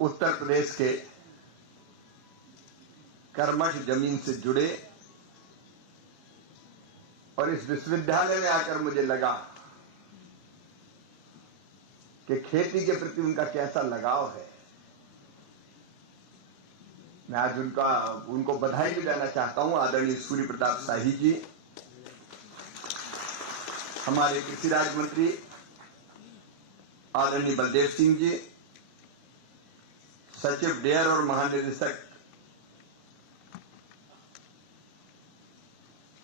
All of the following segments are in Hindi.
उत्तर प्रदेश के कर्मठ जमीन से जुड़े और इस विश्वविद्यालय में आकर मुझे लगा कि खेती के प्रति उनका कैसा लगाव है। मैं आज उनको बधाई भी देना चाहता हूं। आदरणीय सूर्य प्रताप शाही जी, हमारे कृषि राज्य मंत्री आदरणीय बलदेव सिंह जी, सचिव डेयर और महानिदेशक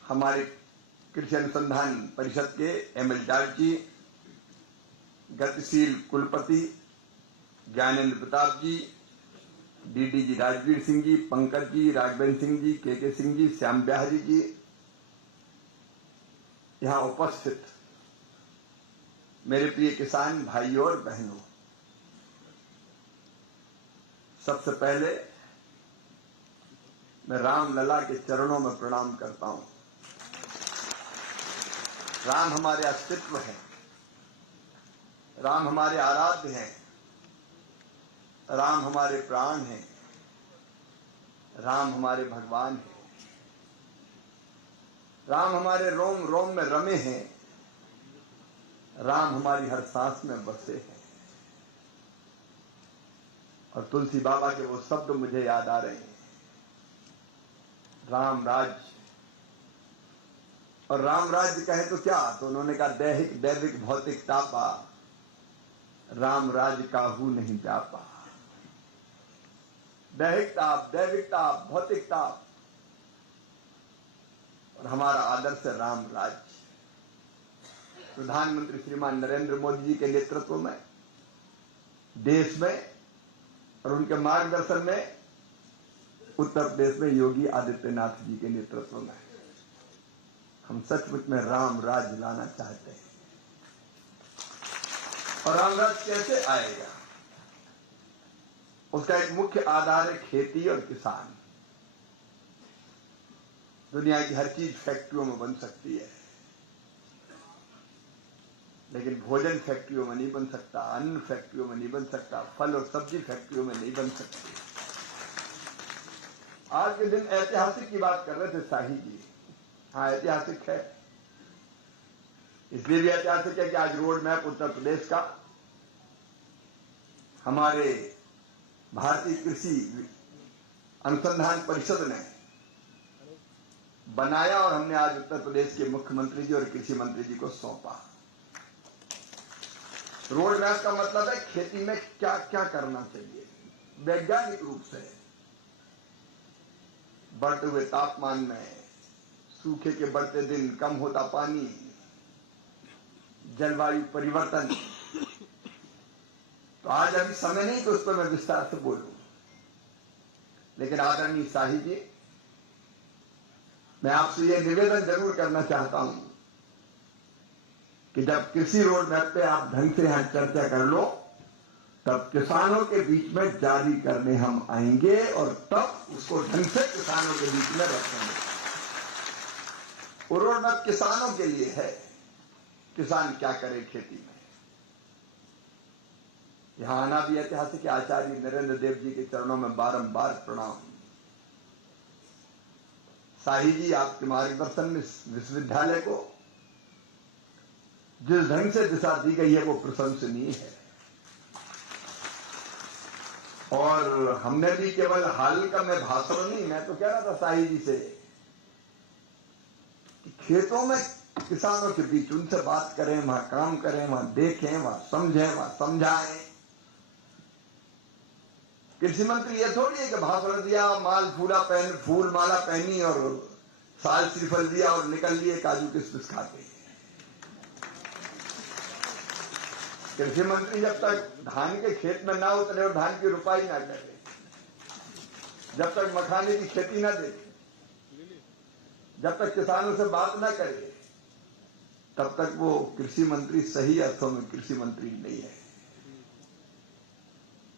हमारे कृषि अनुसंधान परिषद के एमएल डार्ट जी, गतिशील कुलपति ज्ञानेन्द्र प्रताप जी, डीडीजी राजवीर सिंह जी, पंकज जी, राघवेंद्र सिंह जी, के सिंह जी, श्याम बिहारी जी, यहां उपस्थित मेरे प्रिय किसान भाइयों और बहनों, सबसे पहले मैं राम लला के चरणों में प्रणाम करता हूं। राम हमारे अस्तित्व है, राम हमारे आराध्य हैं, राम हमारे प्राण हैं, राम हमारे भगवान हैं, राम हमारे रोम रोम में रमे हैं, राम हमारी हर सांस में बसे हैं। और तुलसी बाबा के वो शब्द मुझे याद आ रहे हैं, राम राज्य। और राम राज्य कहे तो क्या, तो उन्होंने कहा दैहिक दैविक भौतिक तापा, राम राज्य काहू नहीं व्यापा। दैहिक ताप, दैविक ताप, भौतिक ताप, और हमारा आदर्श है राम राज्य। प्रधानमंत्री श्रीमान नरेंद्र मोदी जी के नेतृत्व में देश में और उनके मार्गदर्शन में उत्तर प्रदेश में योगी आदित्यनाथ जी के नेतृत्व में हम सचमुच में राम राज्य लाना चाहते हैं। और राम राज्य कैसे आएगा, उसका एक मुख्य आधार है खेती और किसान। दुनिया की हर चीज फैक्ट्रियों में बन सकती है, लेकिन भोजन फैक्ट्रियों में नहीं बन सकता, अन्न फैक्ट्रियों में नहीं बन सकता, फल और सब्जी फैक्ट्रियों में नहीं बन सकती। आज के दिन ऐतिहासिक की बात कर रहे थे शाही जी। हाँ, ऐतिहासिक है, इसलिए भी ऐतिहासिक है कि आज रोड मैप उत्तर प्रदेश का हमारे भारतीय कृषि अनुसंधान परिषद ने बनाया और हमने आज उत्तर प्रदेश के मुख्यमंत्री जी और कृषि मंत्री जी को सौंपा। रोड मैप का मतलब है खेती में क्या क्या करना चाहिए वैज्ञानिक रूप से। बढ़ते हुए तापमान में, सूखे के बढ़ते दिन, कम होता पानी, जलवायु परिवर्तन। तो आज अभी समय नहीं कि उस पर मैं विस्तार से बोलूं, लेकिन आदरणीय शाही जी, मैं आपसे यह निवेदन जरूर करना चाहता हूं कि जब कृषि रोड मैप पे आप ढंग से यहां चर्चा कर लो, तब किसानों के बीच में जारी करने हम आएंगे और तब उसको ढंग से किसानों के बीच में रखेंगे। वो रोड मैप किसानों के लिए है, किसान क्या करे खेती में। यहां आना भी ऐतिहासिक है। आचार्य नरेंद्र देव जी के चरणों में बारंबार प्रणाम। शाही जी, आपके मार्गदर्शन में विश्वविद्यालय को जिस ढंग से दिशा दी गई है वो प्रशंसनीय है। और हमने भी केवल हाल का मैं भाषण नहीं, मैं तो कह रहा था शाही जी से कि खेतों में किसानों के बीच उनसे बात करें, वहां काम करें, वहां देखें, वहां समझें, वहां समझाएं। कृषि मंत्री ये थोड़ी है कि भाषण दिया, माल फूल माला पहनी और साल श्रीफल दिया और निकल लिए काजू किशमिश खाते। कृषि मंत्री जब तक धान के खेत में ना उतरे और धान की रुपाई ना करे, जब तक मखाने की खेती ना देखे, जब तक किसानों से बात ना करे, तब तक वो कृषि मंत्री सही अर्थों में कृषि मंत्री नहीं है।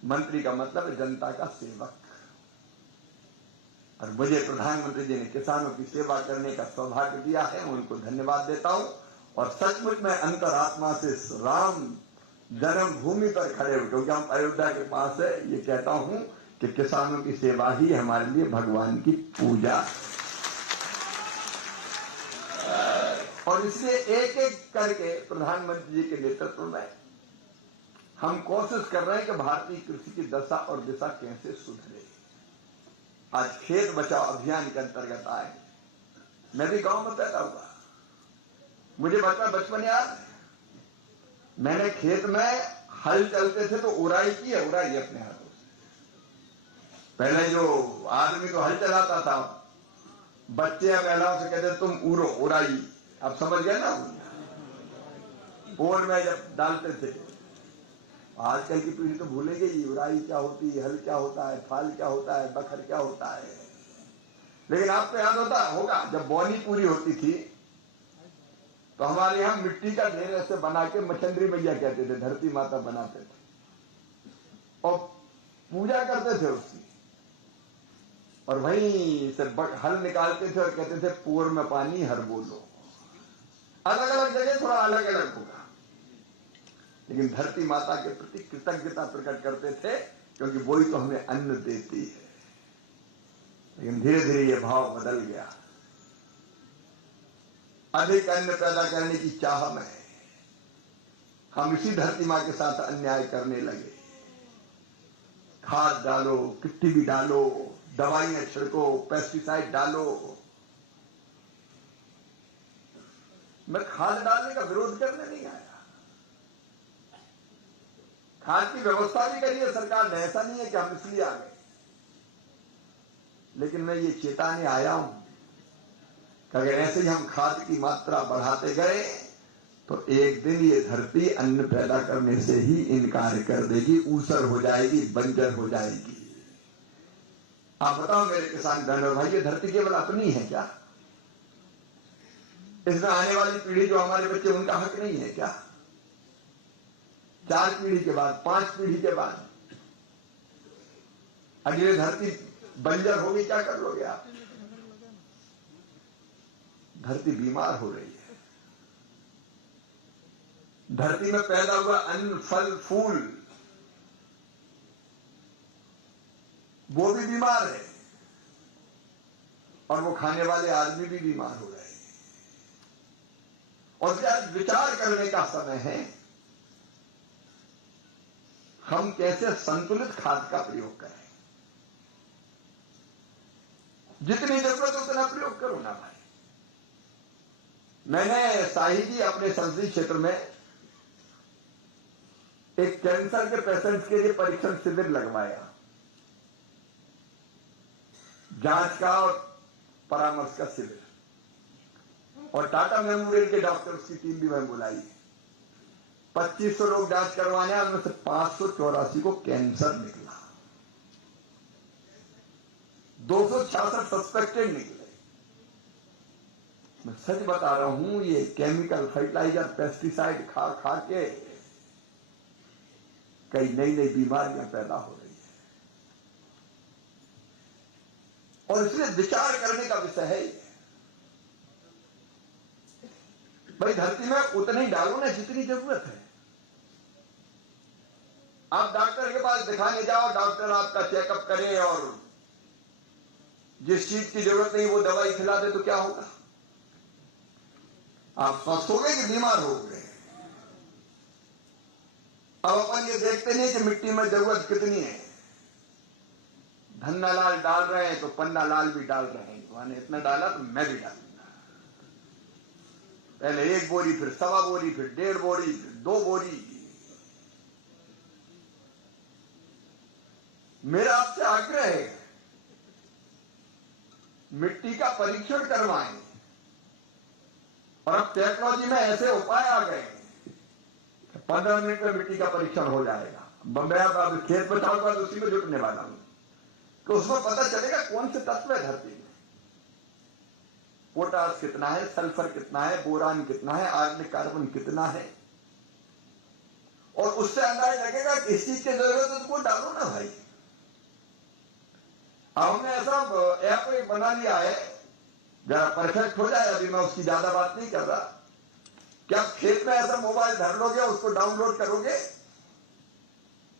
मंत्री का मतलब है जनता का सेवक। और मुझे प्रधानमंत्री जी ने किसानों की सेवा करने का सौभाग्य दिया है, मैं उनको धन्यवाद देता हूं। और सचमुच में अंतरात्मा से राम जन्मभूमि पर खड़े हो, क्योंकि हम अयोध्या के पास है। ये कहता हूं कि किसानों की सेवा ही हमारे लिए भगवान की पूजा, और इसलिए एक एक करके प्रधानमंत्री जी के नेतृत्व में हम कोशिश कर रहे हैं कि भारतीय कृषि की दशा और दिशा कैसे सुधरे। आज खेत बचाओ अभियान के अंतर्गत आए। मैं भी गांव में पैदा हुआ, मुझे बचपन याद है। मैंने खेत में हल चलते थे तो उड़ाई की है, उड़ाई अपने हाथों से। पहले जो आदमी तो हल चलाता था, बच्चे या महिलाओं से कहते तुम उड़ो, उड़ाई। अब समझ गए ना, पोर में जब डालते थे। आजकल की पीढ़ी तो भूले गई उड़ाई क्या होती है, हल क्या होता है, फाल क्या होता है, बखर क्या होता है। लेकिन आपको याद होगा जब बोनी पूरी होती थी तो हमारे यहां मिट्टी का ढेर ऐसे बना के मछंद्री मैया कहते थे, धरती माता बनाते थे और पूजा करते थे उसकी, और वहीं से हल निकालते थे और कहते थे पूर में पानी हर बोलो। अलग अलग जगह थोड़ा अलग अलग होगा, लेकिन धरती माता के प्रति कृतज्ञता प्रकट करते थे, क्योंकि वही तो हमें अन्न देती है। लेकिन धीरे धीरे ये भाव बदल गया। अधिक अन्न पैदा करने की चाह में हम इसी धरती मां के साथ अन्याय करने लगे। खाद डालो, किट्टी भी डालो, दवाइयां छिड़को, पेस्टिसाइड डालो। मैं खाद डालने का विरोध करने नहीं आया, खाद की व्यवस्था भी करी है सरकार ने, ऐसा नहीं है कि हम इसलिए आ गए। लेकिन मैं ये चेताने आया हूं कि अगर ऐसे ही हम खाद की मात्रा बढ़ाते गए तो एक दिन ये धरती अन्न पैदा करने से ही इनकार कर देगी, ऊसर हो जाएगी, बंजर हो जाएगी। आप बताओ मेरे किसान बहनों भाई, ये धरती केवल अपनी है क्या? इसमें आने वाली पीढ़ी जो हमारे बच्चे, उनका हक नहीं है क्या? 4 पीढ़ी के बाद, 5 पीढ़ी के बाद अगले धरती बंजर होगी, क्या कर लोगे आप? धरती बीमार हो रही है। धरती में पैदा हुआ अन्न, फल, फूल वो भी बीमार है, और वो खाने वाले आदमी भी बीमार हो रहे हैं। और आज विचार करने का समय है, हम कैसे संतुलित खाद का प्रयोग करें। जितनी जरूरत है उतना प्रयोग करो ना भाई। मैंने साहिबी अपने संसदीय क्षेत्र में एक कैंसर के पेशेंट्स के लिए परीक्षण शिविर लगवाया, जांच का और परामर्श का शिविर, और टाटा मेमोरियल के डॉक्टर्स की टीम भी मैं बुलाई। 2500 लोग जांच करवाने, उनमें से 584 को कैंसर निकला, 266 सस्पेक्टेड निकले। मैं सच बता रहा हूं, ये केमिकल फर्टिलाइजर, पेस्टिसाइड खा खा के कई नई नई बीमारियां पैदा हो रही है, और इसलिए विचार करने का विषय है। भाई धरती में उतनी डालो ना जितनी जरूरत है। आप डॉक्टर के पास दिखाने जाओ, डॉक्टर आपका चेकअप करे और जिस चीज की जरूरत नहीं वो दवाई खिला दे तो क्या होगा? आप स्वस्थ हो गए कि बीमार हो गए? अब अपन ये देखते नहीं कि मिट्टी में जरूरत कितनी है। धन्ना लाल डाल रहे हैं तो पन्ना लाल भी डाल रहे हैं, वहां इतना डाला तो मैं भी डालूंगा। पहले 1 बोरी, फिर 1.25 बोरी, फिर 1.5 बोरी, फिर 2 बोरी। मेरा आपसे आग्रह है, मिट्टी का परीक्षण करवाएं। और अब टेक्नोलॉजी में ऐसे उपाय आ गए, 15 मिनट में मिट्टी का परीक्षण हो जाएगा। बम्बई आप खेत में जाऊंगा तो उसी में जुटने वाला हूं, तो उसमें पता चलेगा कौन से तत्व है धरती में, पोटास कितना है, सल्फर कितना है, बोरान कितना है, आर्गेनिक कार्बन कितना है, और उससे अंदाजा लगेगा किस चीज की जरूरत है तो वो डालो ना भाई। हमने ऐसा ऐप एक बना लिया है, जरा परफेक्ट हो जाए, अभी मैं उसकी ज्यादा बात नहीं कर रहा। क्या आप खेत में ऐसा मोबाइल धर लोगे, उसको डाउनलोड करोगे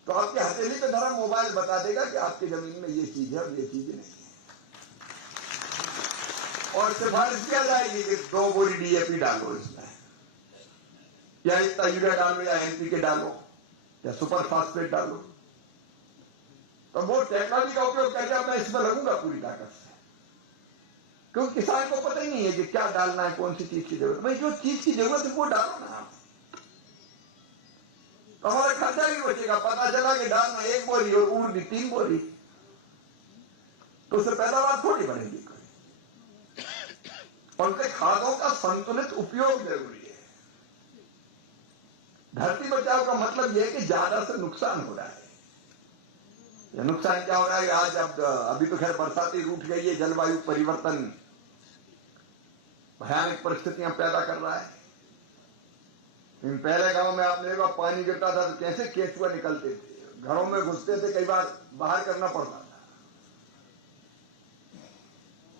तो आपकी हथेली पे धरा मोबाइल बता देगा कि आपकी जमीन में ये चीज है और ये चीज नहीं है। और सिफारिश किया जाएगी कि 2 बोरी डीएपी डालो इसमें, या इतना यूरिया डालो, या एनपीके डालो, या सुपर फास्फेट डालो। तो वो टेक्नोलॉजी का उपयोग करके मैं इसमें लगूंगा पूरी ताकत से, क्योंकि किसान को पता ही नहीं है कि क्या डालना है, कौन सी चीज की जरूरत। भाई जो चीज की जरूरत है वो डालो ना, तो हमारा खर्चा भी बचेगा। पता चला कि डालना 1 बोरी और उड़ 3 बोरी, तो उससे पैदावार थोड़ी बढ़ेगी। और खादों का संतुलित उपयोग जरूरी है। धरती बचाव का मतलब यह है कि ज्यादा से नुकसान हो रहा है। यह नुकसान क्या हो रहा है आज? अभी तो खैर बरसाती रूठ गई है, जलवायु परिवर्तन भयानक परिस्थितियां पैदा कर रहा है। पहले गांव में आपने देखा पानी गिरता था तो कैसे केंचुआ निकलते थे, घरों में घुसते थे, कई बार बाहर करना पड़ता था।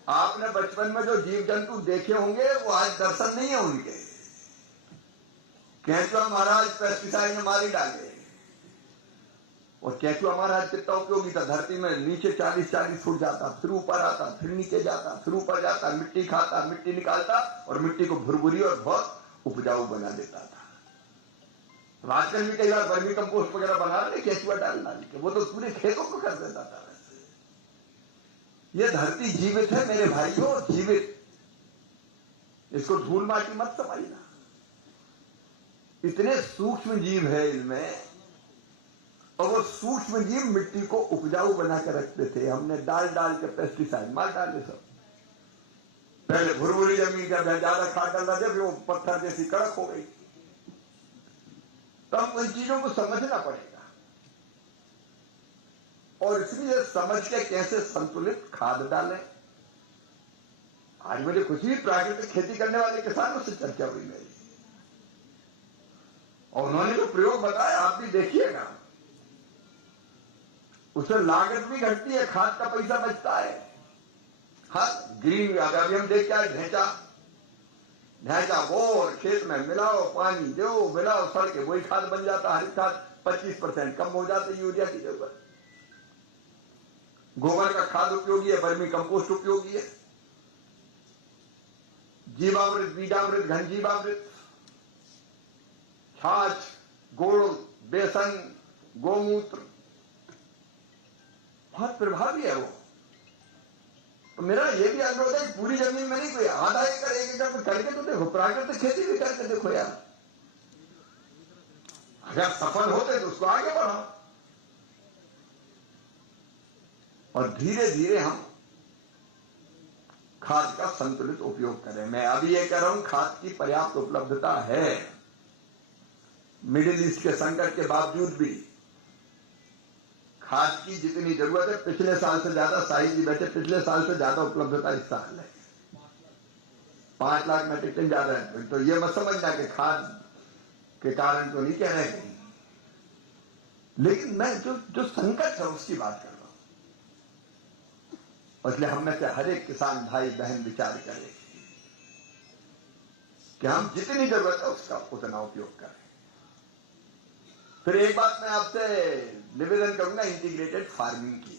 आपने बचपन में जो जीव जंतु देखे होंगे वो आज दर्शन नहीं है उनके। केंचुआ महाराज पेस्टिसाइड में मारी डाले, और केंचुआ महाराज कितना उपयोगी था। धरती में नीचे 40-40 फुट जाता, फिर ऊपर आता, फिर नीचे जाता, फिर ऊपर जाता, मिट्टी खाता, मिट्टी निकालता, और मिट्टी को भुरभुरी और बहुत उपजाऊ बना देता था। आजकल भी कई बार वर्मी कंपोस्ट वगैरह बना रहे केंचुआ डाल के, वो तो पूरे खेतों को कर देता था। ये धरती जीवित है मेरे भाइयों, जीवित। इसको धूल माटी मत समझना। इतने सूक्ष्म जीव है इनमें, और वो सूक्ष्म जीव मिट्टी को उपजाऊ बना के रखते थे। हमने डाल के पेस्टिसाइड मार डाले सब। पहले भुरभुरी जमीन का ज्यादा खाद डालना, जब वो पत्थर जैसी कड़क हो गई। तब उन चीजों को समझना पड़ेगा, और इसलिए समझ के कैसे संतुलित खाद डालें। आज मुझे कुछ भी प्राकृतिक खेती करने वाले किसानों से चर्चा हुई मेरी, और उन्होंने जो प्रयोग बताया आप भी देखिएगा, उससे लागत भी घटती है, खाद का पैसा बचता है। हाँ, ग्रीन अभी हम देख क्या ढैंचा वो और खेत में मिलाओ, पानी दो, मिलाओ, सड़के वही खाद बन जाता। हरी खाद 25% कम हो जाती, यूरिया की जरूरत। गोबर का खाद उपयोगी है, वर्मी कंपोस्ट उपयोगी है, जीवामृत, बीजामृत, घनजीवामृत, छाछ, गुड़, बेसन, गोमूत्र बहुत प्रभावी है वो। तो मेरा ये भी अनुरोध है, पूरी जमीन में नहीं, कोई आधा एकड़ 1 एकड़ में करके तो देखो, प्राकृतिक खेती भी करके देखो यार। अगर सफल होते तो उसको आगे बढ़ाओ, और धीरे धीरे हम खाद का संतुलित उपयोग करें। मैं अभी ये कह रहा हूं, खाद की पर्याप्त उपलब्धता है। मिडिल ईस्ट के संकट के बावजूद भी खाद की जितनी जरूरत है, पिछले साल से ज्यादा, साहिब जी बैठे, पिछले साल से ज्यादा उपलब्धता इस साल है। 5 लाख मेट्रिक टन ज्यादा है। तो ये मत समझना कि खाद के कारण तो नहीं कह रहे हैं, लेकिन मैं जो संकट है उसकी बात कर रहा हूं। इसलिए हम में से हर एक किसान भाई बहन विचार करें कि हम जितनी जरूरत है उसका उतना उपयोग करें। फिर एक बात मैं आपसे निवेदन करूंगा इंटीग्रेटेड फार्मिंग की।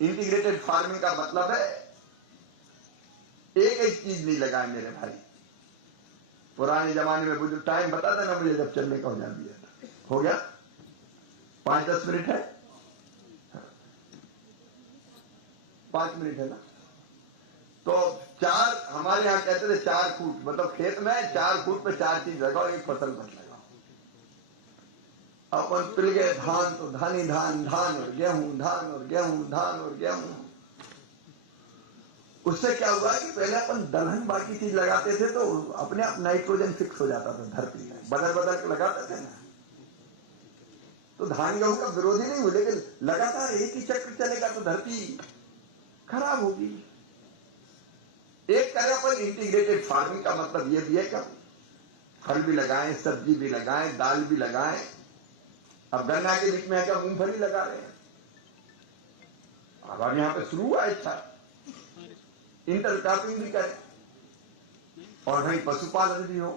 इंटीग्रेटेड फार्मिंग का मतलब है एक चीज नहीं लगाए मेरे भाई। पुराने जमाने में बुजुर्ग टाइम बताता ना मुझे, जब चलने का हो गया 5-10 मिनट है, 5 मिनट है ना। तो 4 हमारे यहाँ कहते थे 4 फुट, मतलब खेत में 4 फुट पे 4 चीज लगाओ, एक फसल मत लगाओ। अपन पिल गए धान तो धान ही धान, धान और गेहूं, धान और गेहूं, धान और गेहूं। उससे क्या हुआ कि पहले अपन दलहन बाकी चीज लगाते थे तो अपने आप नाइट्रोजन फिक्स हो जाता था धरती में, बदल के लगाते थे ना। तो धान गेहूं का विरोधी नहीं हुआ, लेकिन लगातार एक ही चक्र चलेगा तो धरती खराब होगी। एक तरह पर इंटीग्रेटेड फार्मिंग का मतलब यह भी है कि फल भी लगाएं, सब्जी भी लगाएं, दाल भी लगाएं। अब गन्ना के बीच में क्या मूंगफली लगा रहे हैं। अब यहां पे शुरू हुआ अच्छा इंटरक्रॉपिंग भी करें, और वहीं पशुपालन भी हो।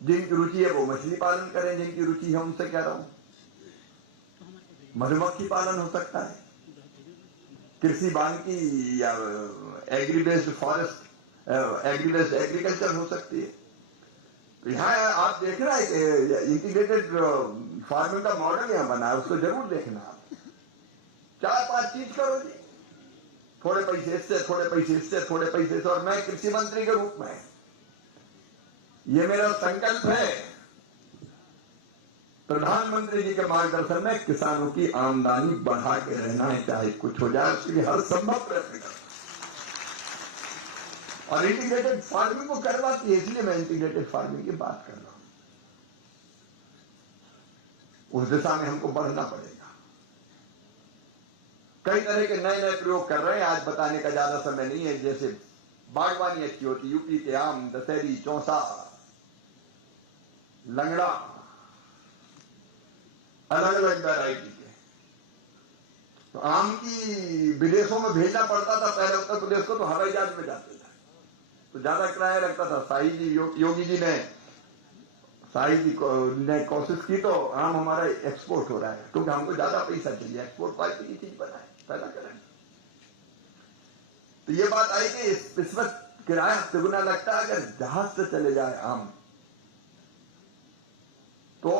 जिनकी रुचि है वो मछली पालन करें, जिनकी रुचि है उनसे कह रहा हूं मधुमक्खी पालन हो सकता है, कृषि वानिकी या agri based forest agri based agriculture हो सकती है। तो यहाँ आप देख रहे हैं कि इंटीग्रेटेड फार्मिंग का मॉडल यहाँ बना है, उसको जरूर देखना आप। 4-5 चीज करो जी, थोड़े पैसे इससे, थोड़े पैसे इससे, थोड़े पैसे से। और मैं कृषि मंत्री के रूप में ये मेरा संकल्प है, प्रधानमंत्री जी के मार्गदर्शन में किसानों की आमदनी बढ़ा के रहना है, चाहे कुछ हो जाए उसके लिए हर संभव प्रयत्न करना। और इंटीग्रेटेड फार्मिंग को करवाती है, इसलिए मैं इंटीग्रेटेड फार्मिंग की बात कर रहा हूं। उस दिशा में हमको बढ़ना पड़ेगा। कई तरह के नए नए प्रयोग कर रहे हैं, आज बताने का ज्यादा समय नहीं है। जैसे बागवानी अच्छी होती, यूपी के आम, दशहरी, चौसा, लंगड़ा, अलग अलग वैरायटी के। तो आम की विदेशों में भेजना पड़ता था पहले उत्तर प्रदेश को, तो हवाई जहाज में जाते थे, तो ज्यादा किराया लगता था। योगी जी ने कोशिश की तो आम हमारा एक्सपोर्ट हो रहा है, क्योंकि हमको ज्यादा पैसा चाहिए, एक्सपोर्ट क्वालिटी की चीज बनाए, पैदा करें। तो ये बात आई कि इस वक्त किराया तिगुना लगता है। अगर जहाज से चले जाए आम तो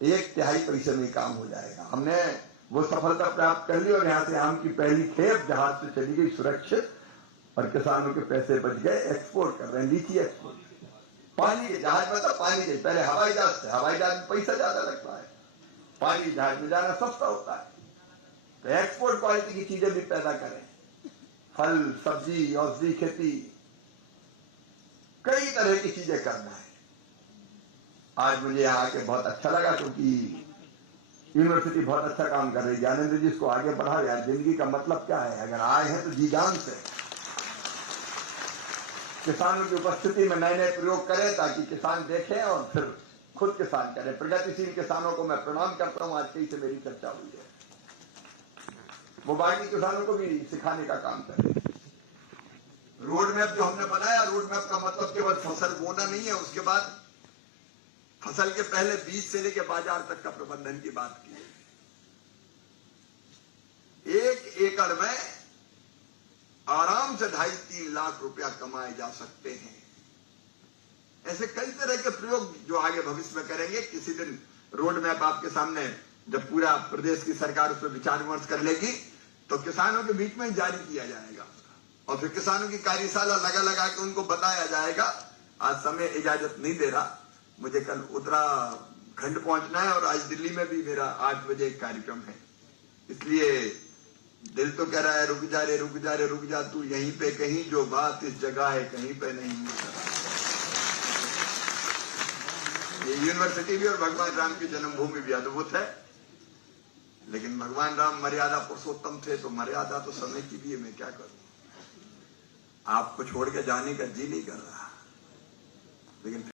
1/3 पैसे में काम हो जाएगा। हमने वो सफलता प्राप्त कर ली और यहां से आम की पहली खेप जहाज से चली गई सुरक्षित, और किसानों के पैसे बच गए। एक्सपोर्ट कर रहे हैं, लीची एक्सपोर्ट। पानी के जहाज मतलब पानी के, पहले हवाई जहाज से, हवाई जहाज में पैसा ज्यादा लगता है, पानी जहाज में जाना सस्ता होता है। तो एक्सपोर्ट क्वालिटी की चीजें भी पैदा करें, फल, सब्जी, औषधि खेती, कई तरह की चीजें करना है। आज मुझे यहाँ आके बहुत अच्छा लगा, क्योंकि यूनिवर्सिटी बहुत अच्छा काम कर रही है। ज्ञानेंद्र जी इसको आगे बढ़ाओ यार। जिंदगी का मतलब क्या है? अगर आए हैं तो जी जान से किसानों की उपस्थिति में नए नए प्रयोग करें, ताकि किसान देखें और फिर खुद किसान करें। प्रगतिशील किसानों को मैं प्रणाम करता हूं। आज कई से मेरी चर्चा हुई है, वो बाकी किसानों को भी सिखाने का काम करें। रोड मैप जो हमने बनाया, रोड मैप का मतलब केवल फसल बोना नहीं है, उसके बाद फसल के पहले बीज से लेकर बाजार तक का प्रबंधन की बात की है। 1 एकड़ में आराम से 2.5-3 लाख रुपया कमाए जा सकते हैं। ऐसे कई तरह के प्रयोग जो आगे भविष्य में करेंगे। किसी दिन रोड मैप आपके सामने, जब पूरा प्रदेश की सरकार उस पर विचार विमर्श कर लेगी, तो किसानों के बीच में जारी किया जाएगा और फिर किसानों की कार्यशाला लगा के उनको बताया जाएगा। आज समय इजाजत नहीं दे रहा, मुझे कल उत्तराखंड पहुंचना है और आज दिल्ली में भी मेरा 8 बजे एक कार्यक्रम है। इसलिए दिल तो कह रहा है रुक जा रे, रुक जा रे, रुक जा तू यहीं पे कहीं, जो बात इस जगह है कहीं पे नहीं। ये यूनिवर्सिटी भी और भगवान राम की जन्मभूमि भी अद्भुत है, लेकिन भगवान राम मर्यादा पुरुषोत्तम थे, तो मर्यादा तो समय की भी है। मैं क्या करूं, आपको छोड़ के जाने का जी नहीं कर रहा, लेकिन